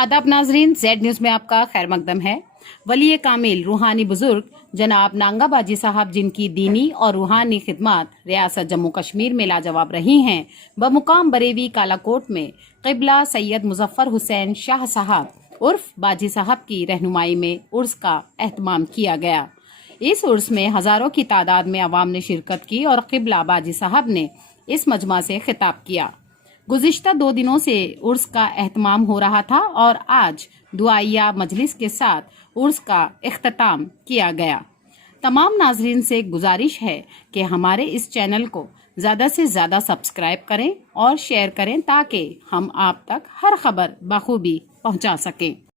आदाब नाजरीन, Z news में आपका खैर मकदम है। वली कामिल रूहानी बुजुर्ग जनाब नांगा बाजी साहब, जिनकी दीनी और रूहानी खिदमत रियासत जम्मू कश्मीर में लाजवाब रही हैं, बमुकाम बरेवी कालाकोट में क़िबला सैयद मुजफ्फर हुसैन शाह साहब उर्फ बाजी साहब की रहनुमाई में उर्स का एहतमाम किया गया। इस उर्स में हजारों की तादाद में अवाम ने शिरकत की और क़िबला बाजी साहब ने इस मजमा से खिताब किया। गुज़िश्ता 2 दिनों से उर्स का एहतमाम हो रहा था और आज दुआइया मजलिस के साथ उर्स का इख्तिताम किया गया। तमाम नाजरीन से गुजारिश है कि हमारे इस चैनल को ज़्यादा से ज़्यादा सब्सक्राइब करें और शेयर करें ताकि हम आप तक हर खबर बखूबी पहुंचा सकें।